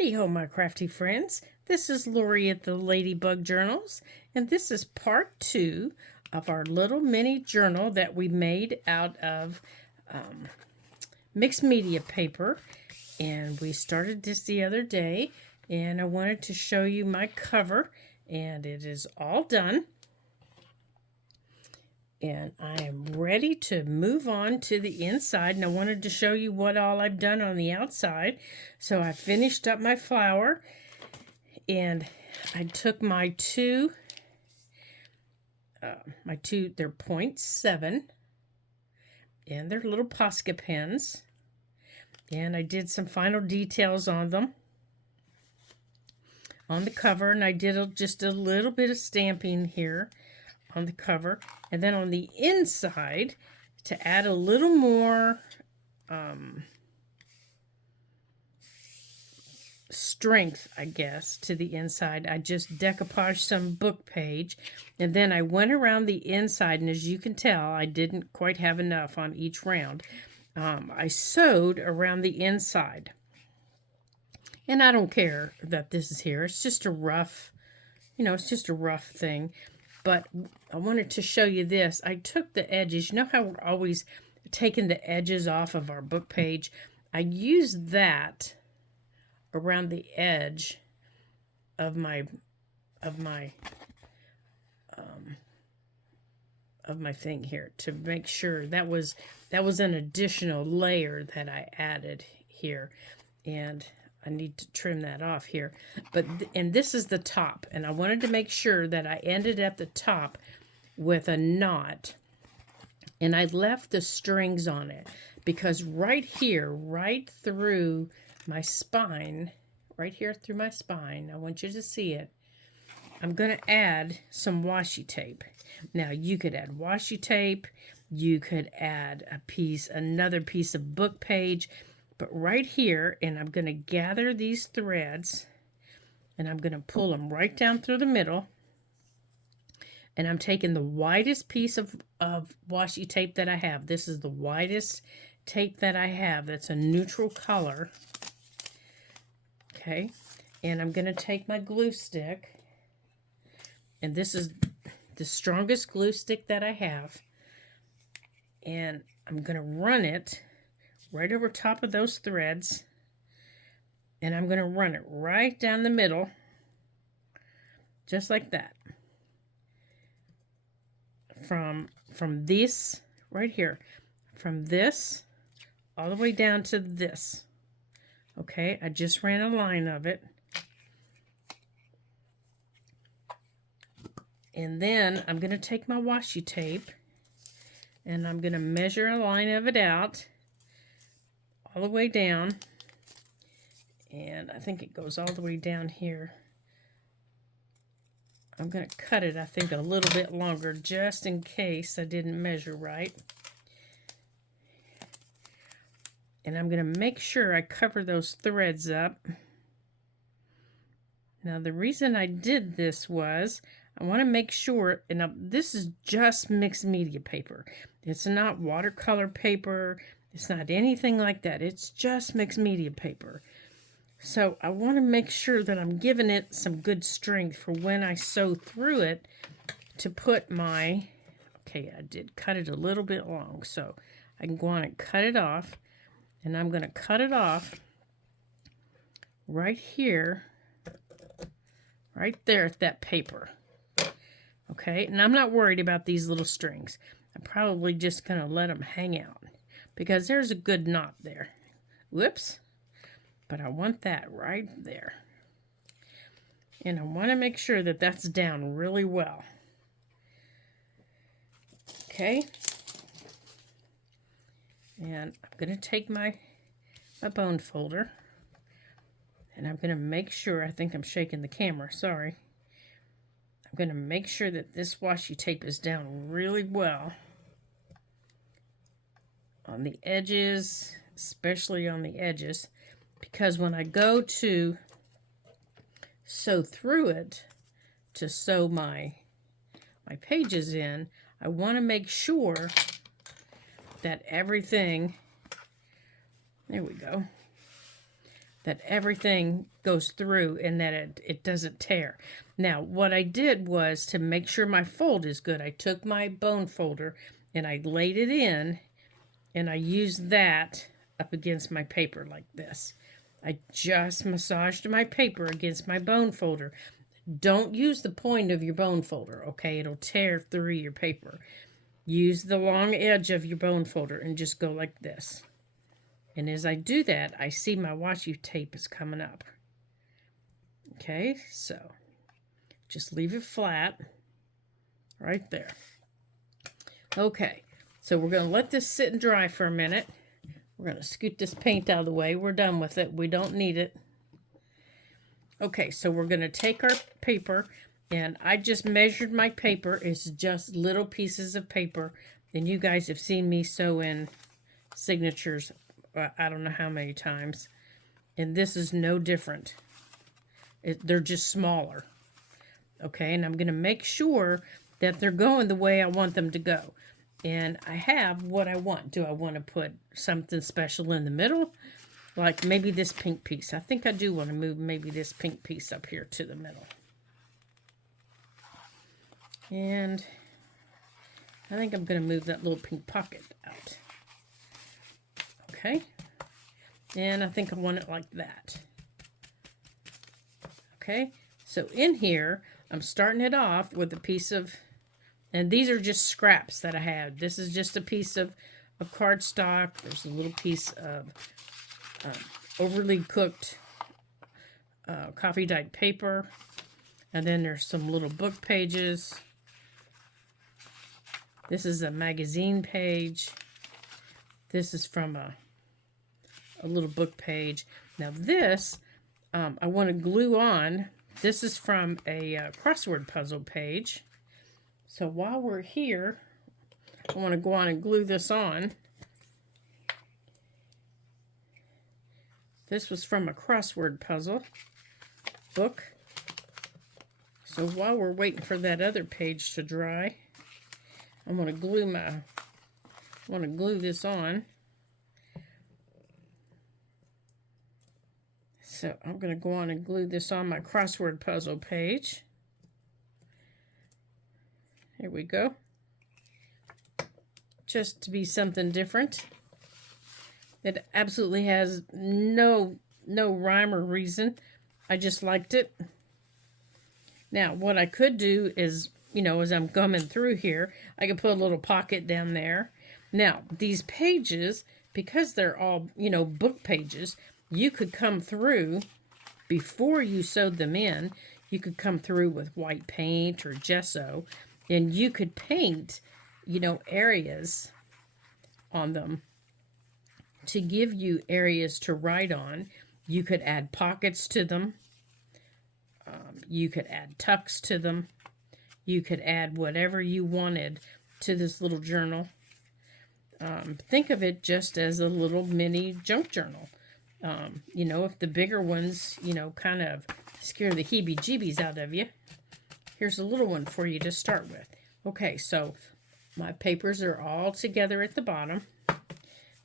Howdy ho, my crafty friends. This is Lori at the Ladybug Journals, and this is part 2 of our little mini journal that we made out of mixed media paper. And we started this the other day, and I wanted to show you my cover, and it is all done. And I am ready to move on to the inside, and I wanted to show you what all I've done on the outside. So I finished up my flower, and I took my two, they're 0.7, and they're little Posca pens, and I did some final details on them on the cover, and I did just a little bit of stamping here on the cover, and then on the inside, to add a little more strength, I guess, to the inside, I just decoupaged some book page, and then I went around the inside, and as you can tell, I didn't quite have enough on each round. I sewed around the inside, and I don't care that this is here. It's just a rough, it's just a rough thing. But I wanted to show you this. I took the edges. You know how we're always taking the edges off of our book page? I used that around the edge of my thing here to make sure that was an additional layer that I added here, and I need to trim that off here. And this is the top, and I wanted to make sure that I ended at the top with a knot, and I left the strings on it because right here, right through my spine, right here through my spine, I want you to see it, I'm going to add some washi tape. Now, you could add washi tape, you could add another piece of book page, but right here, and I'm going to gather these threads, and I'm going to pull them right down through the middle, and I'm taking the widest piece of washi tape that I have. This is the widest tape that I have. That's a neutral color. Okay, and I'm going to take my glue stick, and this is the strongest glue stick that I have, and I'm going to run it right over top of those threads, and I'm going to run it right down the middle, just like that, from this right here, from this all the way down to this. Okay, I just ran a line of it, and then I'm going to take my washi tape, and I'm going to measure a line of it out all the way down, and I think it goes all the way down here. I'm going to cut it, I think, a little bit longer just in case I didn't measure right. And I'm going to make sure I cover those threads up. Now, the reason I did this was I want to make sure, and now this is just mixed media paper. It's not watercolor paper. It's not anything like that. It's just mixed media paper. So I want to make sure that I'm giving it some good strength for when I sew through it to put my, okay, I did cut it a little bit long, so I can go on and cut it off. And I'm going to cut it off right here, right there at that paper. Okay, and I'm not worried about these little strings. I'm probably just going to let them hang out because there's a good knot there. Whoops. But I want that right there. And I want to make sure that that's down really well. Okay. And I'm going to take my bone folder, and I'm going to make sure, I think I'm shaking the camera, sorry. I'm going to make sure that this washi tape is down really well on the edges, especially on the edges, because when I go to sew through it, to sew my pages in, I want to make sure that everything, there we go, that everything goes through and that it doesn't tear. Now, what I did was to make sure my fold is good, I took my bone folder and I laid it in and I used that up against my paper like this. I just massaged my paper against my bone folder. Don't use the point of your bone folder, okay? It'll tear through your paper. Use the long edge of your bone folder and just go like this. And as I do that, I see my washi tape is coming up. Okay, so just leave it flat right there. Okay, so we're going to let this sit and dry for a minute. We're going to scoot this paint out of the way. We're done with it. We don't need it. Okay, so we're going to take our paper, and I just measured my paper. It's just little pieces of paper, and you guys have seen me sew in signatures I don't know how many times, and this is no different. They're just smaller. Okay, and I'm going to make sure that they're going the way I want them to go. And I have what I want. Do I want to put something special in the middle? Like maybe this pink piece. I think I do want to move maybe this pink piece up here to the middle. And I think I'm going to move that little pink pocket out. Okay. And I think I want it like that. Okay. So in here, I'm starting it off with a piece of, and these are just scraps that I have. This is just a piece of cardstock. There's a little piece of overly cooked coffee dyed paper. And then there's some little book pages. This is a magazine page. This is from a little book page. Now this, I want to glue on. This is from a crossword puzzle page. So while we're here, I want to go on and glue this on. This was from a crossword puzzle book. So while we're waiting for that other page to dry, I'm going to glue this on. So I'm going to go on and glue this on my crossword puzzle page. Here we go. Just to be something different. It absolutely has no rhyme or reason. I just liked it. Now, what I could do is, you know, as I'm coming through here, I could put a little pocket down there. Now, these pages, because they're all, you know, book pages, you could come through, before you sewed them in, you could come through with white paint or gesso, and you could paint, you know, areas on them to give you areas to write on. You could add pockets to them. You could add tucks to them. You could add whatever you wanted to this little journal. Think of it just as a little mini junk journal. You know, if the bigger ones, you know, kind of scare the heebie-jeebies out of you, here's a little one for you to start with. Okay, so my papers are all together at the bottom.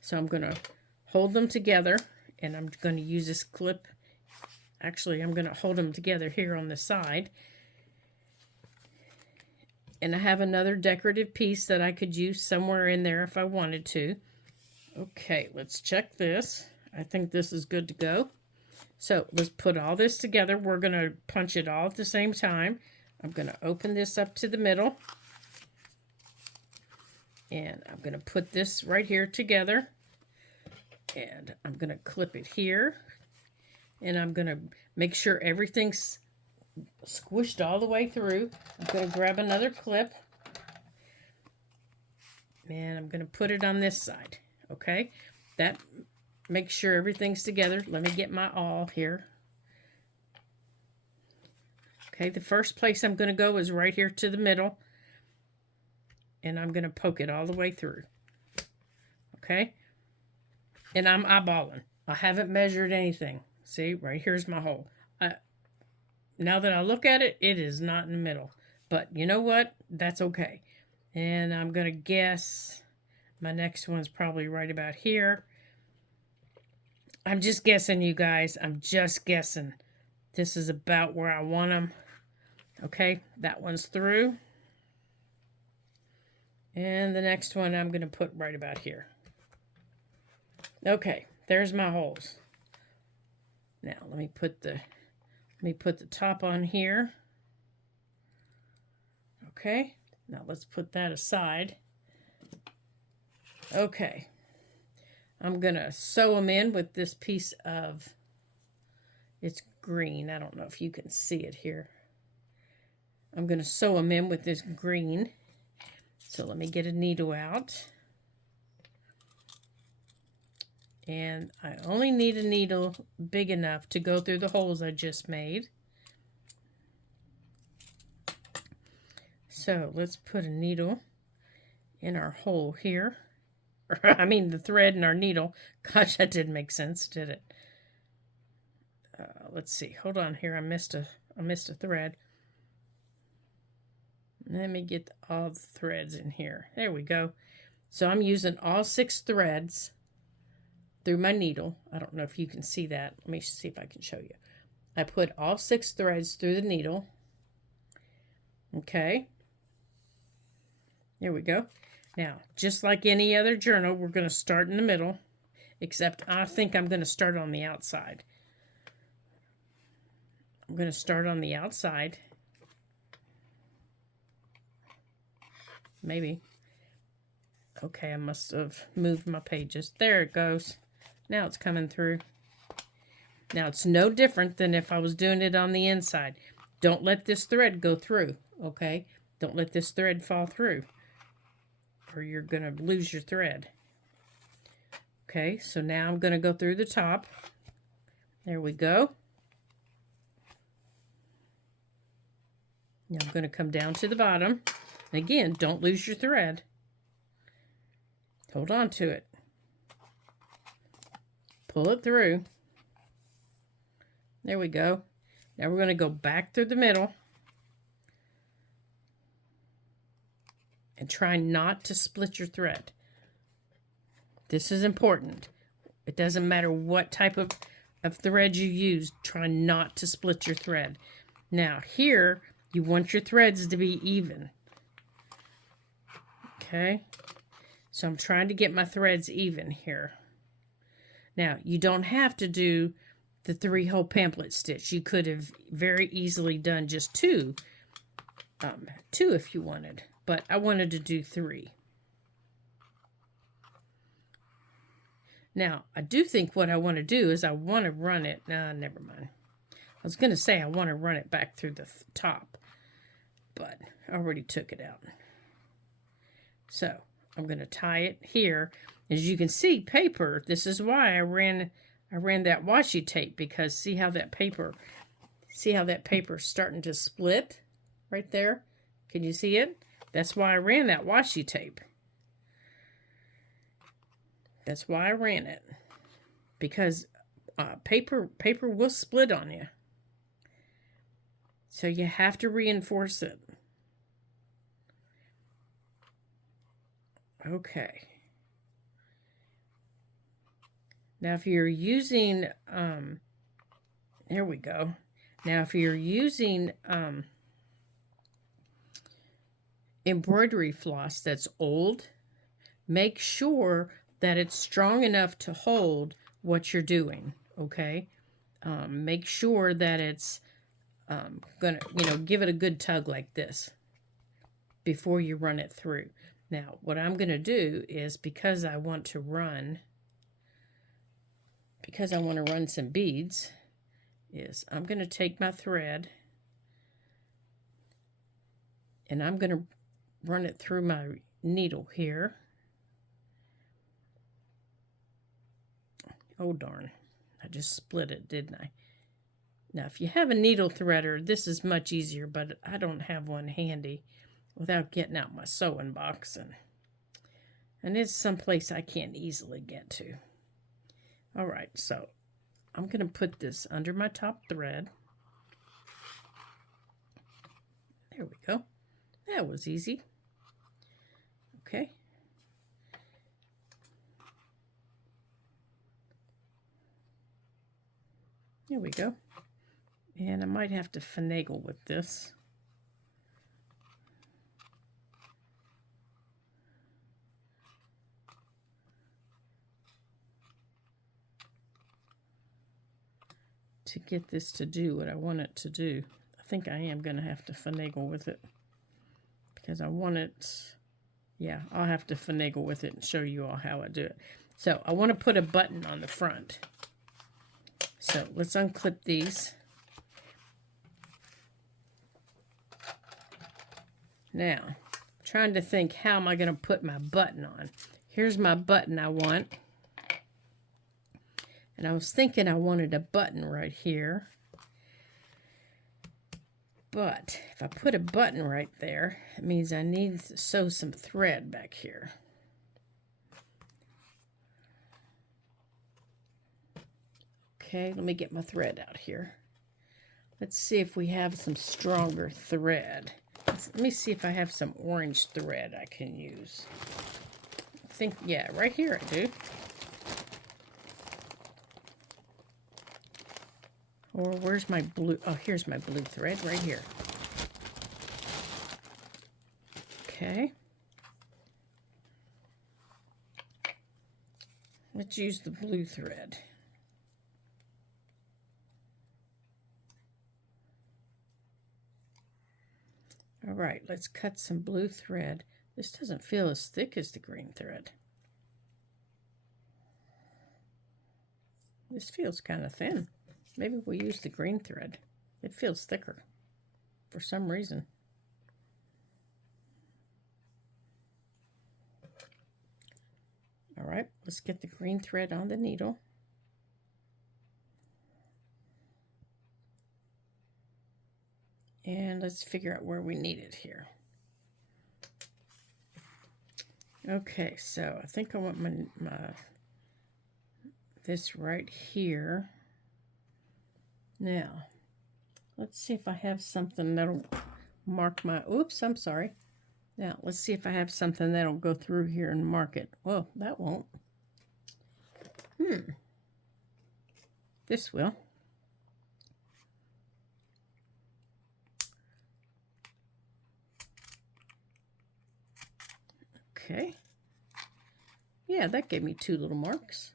So I'm going to hold them together, and I'm going to use this clip. Actually, I'm going to hold them together here on the side. And I have another decorative piece that I could use somewhere in there if I wanted to. Okay, let's check this. I think this is good to go. So let's put all this together. We're going to punch it all at the same time. I'm going to open this up to the middle. And I'm going to put this right here together. And I'm going to clip it here. And I'm going to make sure everything's squished all the way through. I'm going to grab another clip. And I'm going to put it on this side. Okay? That makes sure everything's together. Let me get my awl here. Okay, the first place I'm going to go is right here to the middle. And I'm going to poke it all the way through. Okay? And I'm eyeballing. I haven't measured anything. See, right here's my hole. Now that I look at it, it is not in the middle. But you know what? That's okay. And I'm going to guess my next one's probably right about here. I'm just guessing, you guys. I'm just guessing. This is about where I want them. Okay, that one's through. And the next one I'm going to put right about here. Okay, there's my holes. Now let me put the top on here. Okay, now let's put that aside. Okay, I'm going to sew them in with this piece of, it's green. I don't know if you can see it here. I'm going to sew them in with this green. So let me get a needle out. And I only need a needle big enough to go through the holes I just made. So let's put a needle in our hole here. I mean the thread in our needle. Gosh, that didn't make sense, did it? Let's see. Hold on here. I missed a thread. Let me get all the threads in here. There we go. So I'm using all 6 threads through my needle. I don't know if you can see that. Let me see if I can show you. I put all 6 threads through the needle. Okay. There we go. Now, just like any other journal, we're going to start in the middle, except I think I'm going to start on the outside. I'm going to start on the outside. Maybe. Okay, I must have moved my pages. There it goes. Now it's coming through. Now it's no different than if I was doing it on the inside. Don't let this thread go through, okay? Don't let this thread fall through, or you're going to lose your thread. Okay, so now I'm going to go through the top. There we go. Now I'm going to come down to the bottom. Again, don't lose your thread. Hold on to it. Pull it through. There we go. Now we're going to go back through the middle. And try not to split your thread. This is important. It doesn't matter what type of thread you use. Try not to split your thread. Now here, you want your threads to be even. Okay, so I'm trying to get my threads even here. Now, you don't have to do the 3-hole pamphlet stitch. You could have very easily done just 2 if you wanted, but I wanted to do 3. Now, I do think what I want to do is I want to run it. No, never mind. I was going to say I want to run it back through the top, but I already took it out. So I'm going to tie it here. As you can see, paper, this is why I ran that washi tape, because see how that paper's starting to split right there? Can you see it? That's why I ran that washi tape. That's why I ran it. Because paper will split on you. So you have to reinforce it. Okay. Now if you're using, there we go. Now if you're using embroidery floss that's old, make sure that it's strong enough to hold what you're doing, okay? Make sure that it's gonna, give it a good tug like this before you run it through. Now, what I'm going to do is, because I want to run some beads, is I'm going to take my thread and I'm going to run it through my needle here. Oh, darn. I just split it, didn't I? Now, if you have a needle threader, this is much easier, but I don't have one handy without getting out my sewing box, and it's someplace I can't easily get to. All right, so I'm going to put this under my top thread. There we go. That was easy. Okay. There we go. And I might have to finagle with this. To get this to do what I want it to do. I think I am going to have to finagle with it. Because I want it... Yeah, I'll have to finagle with it and show you all how I do it. So I want to put a button on the front. So let's unclip these. Now, trying to think, how am I going to put my button on? Here's my button I want. And I was thinking I wanted a button right here. But if I put a button right there, it means I need to sew some thread back here. Okay, let me get my thread out here. Let's see if we have some stronger thread. Let me see if I have some orange thread I can use. I think, yeah, right here I do. Or where's my blue? Oh, here's my blue thread right here. Okay. Let's use the blue thread. All right, let's cut some blue thread. This doesn't feel as thick as the green thread. This feels kind of thin. Maybe we'll use the green thread. It feels thicker for some reason. All right, let's get the green thread on the needle. And let's figure out where we need it here. Okay, so I think I want this right here. Now, let's see if I have something that'll mark my, oops, I'm sorry. Now, let's see if I have something that'll go through here and mark it. Well, that won't. This will. Okay. Yeah, that gave me 2 little marks.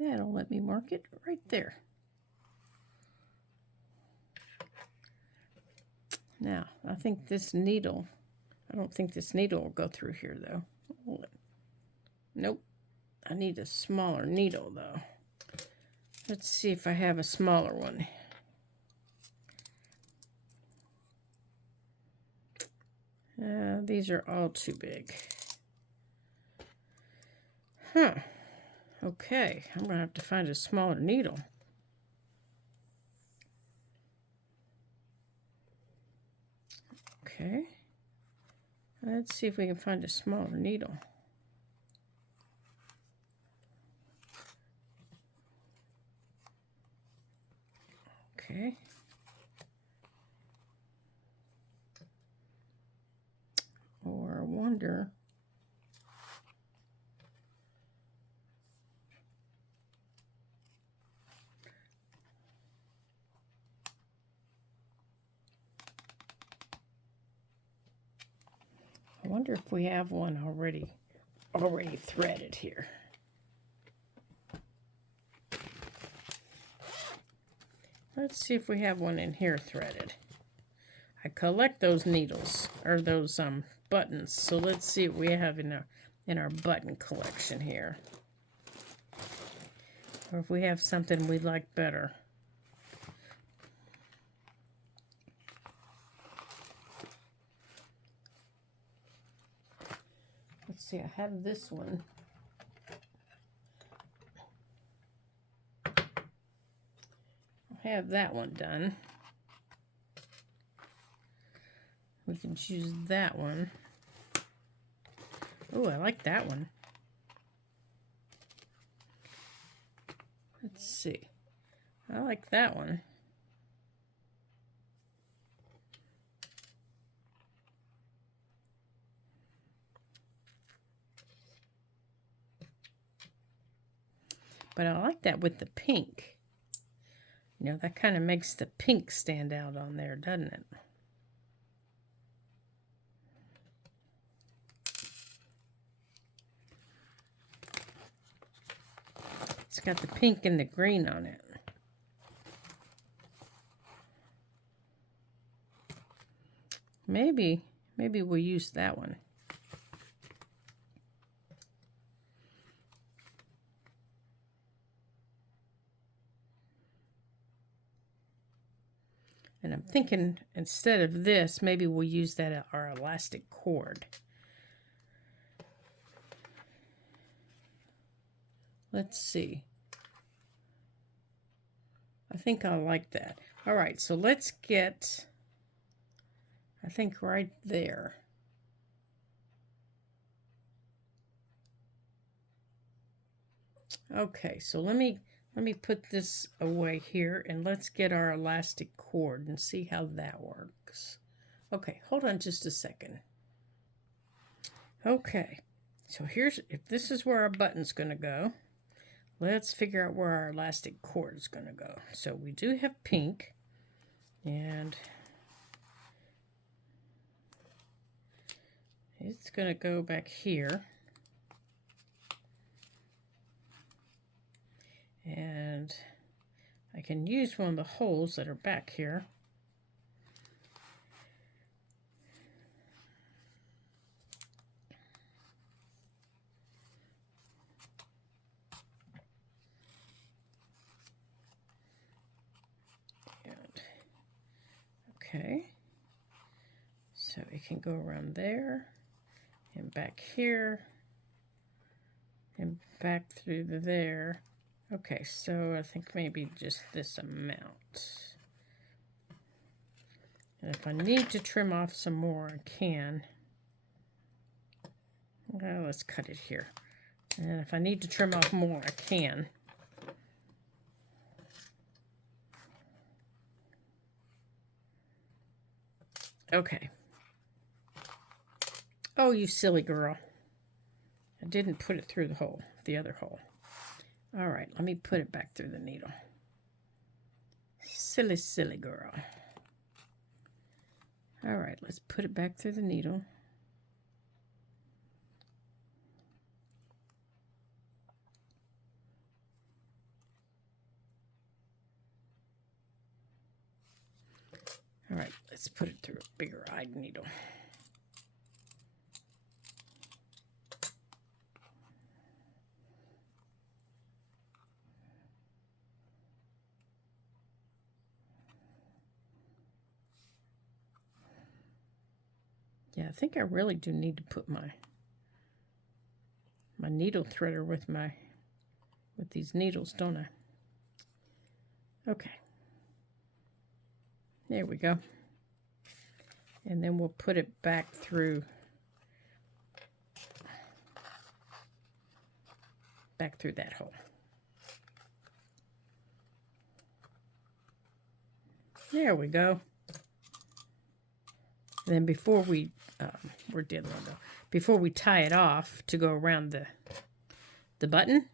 That'll let me mark it right there. Now, I think this needle, I don't think this needle will go through here though. Nope. I need a smaller needle though. Let's see if I have a smaller one. These are all too big. Huh. Okay, I'm going to have to find a smaller needle. Okay. Let's see if we can find a smaller needle. Okay. Or I wonder... I wonder if we have one already threaded here. Let's see if we have one in here threaded. I collect those needles, or those buttons, so let's see what we have in our button collection here. Or if we have something we like better. Let's see, I have this one. I have that one done. We can choose that one. Oh, I like that one. Let's see. I like that one. But I like that with the pink. You know, that kind of makes the pink stand out on there, doesn't it? It's got the pink and the green on it. Maybe we'll use that one. And I'm thinking instead of this, maybe we'll use that our elastic cord. Let's see. I think I like that. All right, so let's get, I think right there. Okay, so let me put this away here, and let's get our elastic cord and see how that works. Okay, hold on just a second. Okay, so here's, if this is where our button's going to go, let's figure out where our elastic cord is going to go. So we do have pink, and it's going to go back here. And I can use one of the holes that are back here. And, okay. So it can go around there and back here and back through there. Okay, so I think maybe just this amount. And if I need to trim off some more, I can. Well, let's cut it here. And if I need to trim off more, I can. Okay. Oh, you silly girl. I didn't put it through the hole, the other hole. All right, let me put it back through the needle. Silly, silly girl. All right, let's put it back through the needle. All right, let's put it through a bigger eyed needle. Yeah, I think I really do need to put my needle threader with these needles, don't I? Okay. There we go. And then we'll put it back through that hole. There we go. And then before we before we tie it off to go around the button,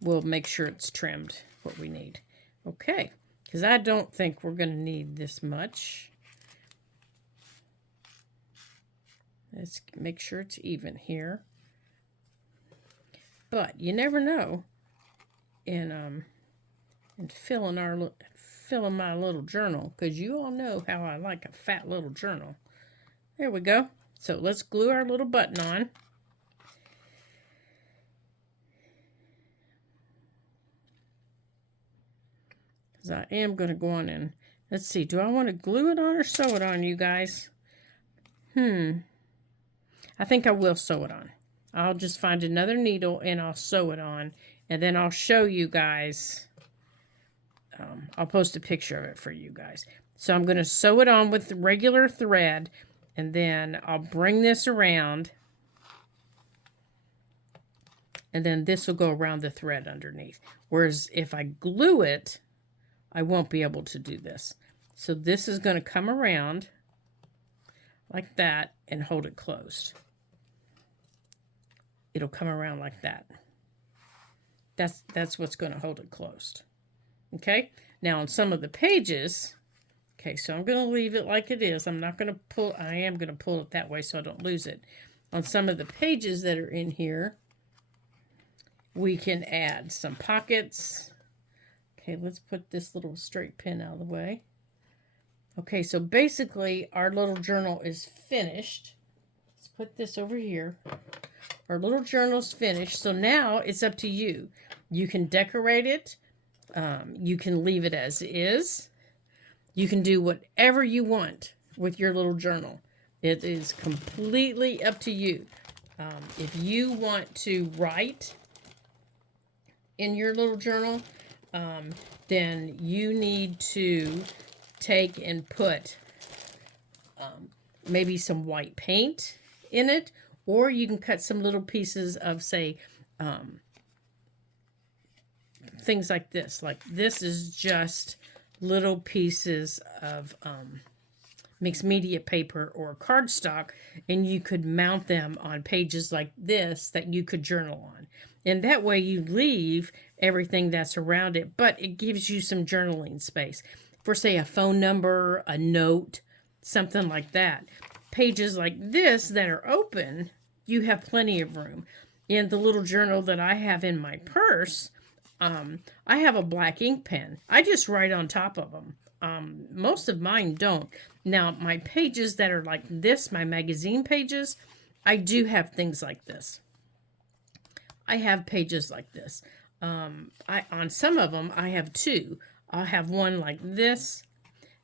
we'll make sure it's trimmed what we need. Okay, because I don't think we're going to need this much. Let's make sure it's even here. But you never know in filling my little journal, because you all know how I like a fat little journal. There we go. So let's glue our little button on. Because I am going to go on and, let's see, do I want to glue it on or sew it on, you guys? I think I will sew it on. I'll just find another needle and I'll sew it on. And then I'll show you guys. I'll post a picture of it for you guys. So I'm going to sew it on with regular thread. And then I'll bring this around. And then this will go around the thread underneath. Whereas if I glue it, I won't be able to do this. So this is going to come around like that and hold it closed. It'll come around like that. That's what's going to hold it closed. Okay, now on some of the pages, okay, so I'm going to leave it like it is. I'm not going to pull, I am going to pull it that way so I don't lose it. On some of the pages that are in here, we can add some pockets. Okay, let's put this little straight pin out of the way. Okay, so basically our little journal is finished. Let's put this over here. Our little journal's finished. So now it's up to you. You can decorate it. You can leave it as is. You can do whatever you want with your little journal. It is completely up to you. If you want to write in your little journal, then you need to take and put maybe some white paint in it, or you can cut some little pieces of, say, things like this. Like this is just little pieces of mixed media paper or cardstock, and you could mount them on pages like this that you could journal on. And that way you leave everything that's around it, but it gives you some journaling space. For, say, a phone number, a note, something like that. Pages like this that are open, you have plenty of room. In the little journal that I have in my purse, I have a black ink pen. I just write on top of them. Most of mine don't. Now, my pages that are like this, my magazine pages, I do have things like this. I have pages like this. On some of them, I have two. I'll have one like this,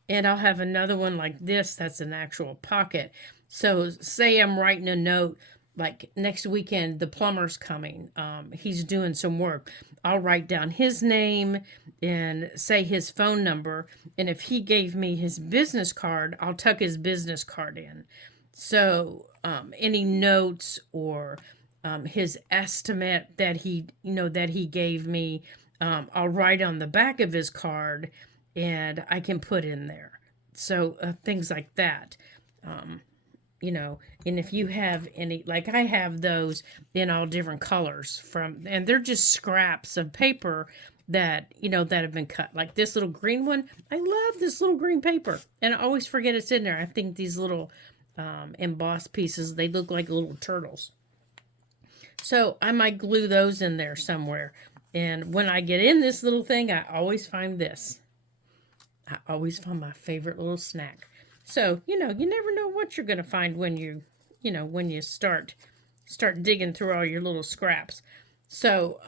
and I'll have another one like this that's an actual pocket. So say I'm writing a note, like next weekend, the plumber's coming. He's doing some work. I'll write down his name and say his phone number. And if he gave me his business card, I'll tuck his business card in. So any notes or his estimate that he gave me, I'll write on the back of his card and I can put in there. So things like that. And if you have any, like I have those in all different colors and they're just scraps of paper that, that have been cut. Like this little green one, I love this little green paper and I always forget it's in there. I think these little embossed pieces, they look like little turtles. So I might glue those in there somewhere. And when I get in this little thing, I always find this. I always find my favorite little snack. So, you never know what you're going to find when you start digging through all your little scraps. So,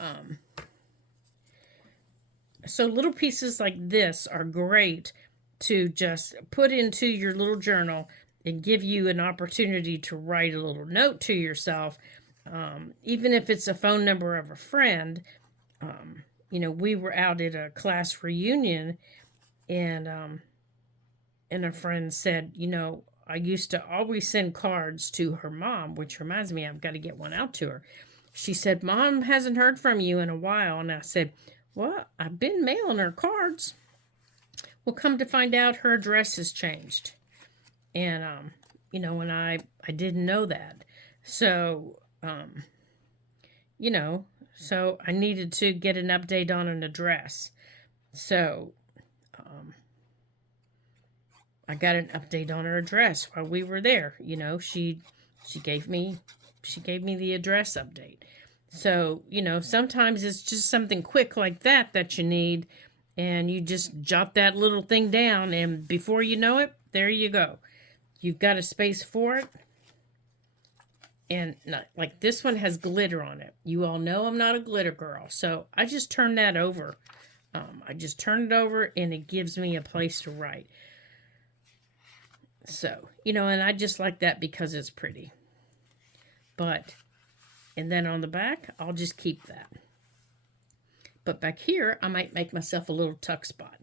so little pieces like this are great to just put into your little journal and give you an opportunity to write a little note to yourself. Even if it's a phone number of a friend. We were out at a class reunion and a friend said, I used to always send cards to her mom, which reminds me, I've got to get one out to her. She said, Mom hasn't heard from you in a while. And I said, well, I've been mailing her cards. Well, come to find out her address has changed. And, and I didn't know that. So, so I needed to get an update on an address. So, I got an update on her address while we were there. She gave me the address update. So, sometimes it's just something quick like that you need, and you just jot that little thing down, and before you know it, there you go. You've got a space for it. And like this one has glitter on it. You all know I'm not a glitter girl, so I just turn that over. I just turn it over, and it gives me a place to write. So, and I just like that because it's pretty. And then on the back, I'll just keep that. But back here, I might make myself a little tuck spot.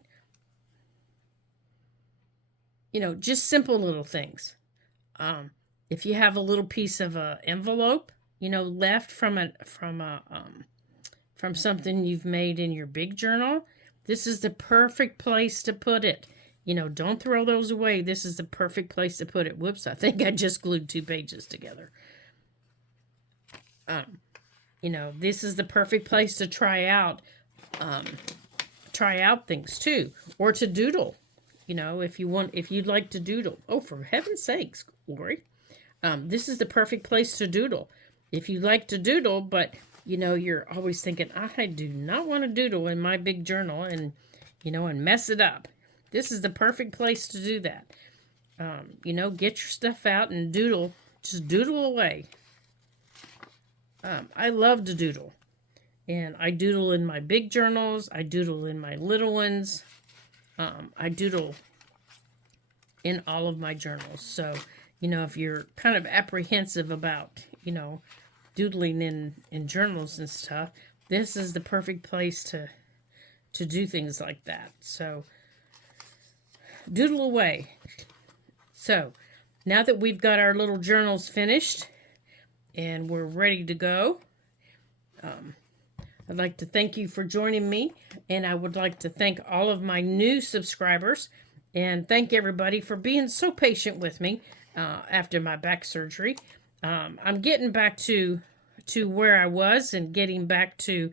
Just simple little things. If you have a little piece of a envelope, left from something you've made in your big journal, this is the perfect place to put it. Don't throw those away. This is the perfect place to put it. Whoops, I think I just glued 2 pages together. You know, this is the perfect place to try out things too, or to doodle. You know, if you'd like to doodle. Oh, for heaven's sakes, Lori. This is the perfect place to doodle. If you like to doodle, but you know, you're always thinking, I do not want to doodle in my big journal and, you know, and mess it up. This is the perfect place to do that. You know, get your stuff out and doodle. Just doodle away. I love to doodle. And I doodle in my big journals. I doodle in my little ones. I doodle in all of my journals. So, you know, if you're kind of apprehensive about, you know, doodling in journals and stuff, this is the perfect place to do things like that. So, doodle away. So, now that we've got our little journals finished and we're ready to go, I'd like to thank you for joining me, and I would like to thank all of my new subscribers, and thank everybody for being so patient with me after my back surgery. I'm getting back to where I was and getting back to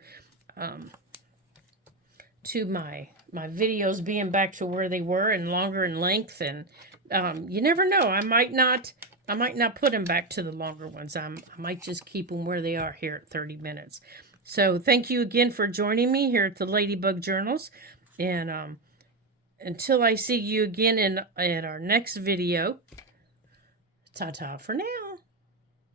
my videos being back to where they were and longer in length, and you never know, I might not put them back to the longer ones. I might just keep them where they are here at 30 minutes. So thank you again for joining me here at the Ladybug Journals. And until I see you again in our next video, ta-ta for now.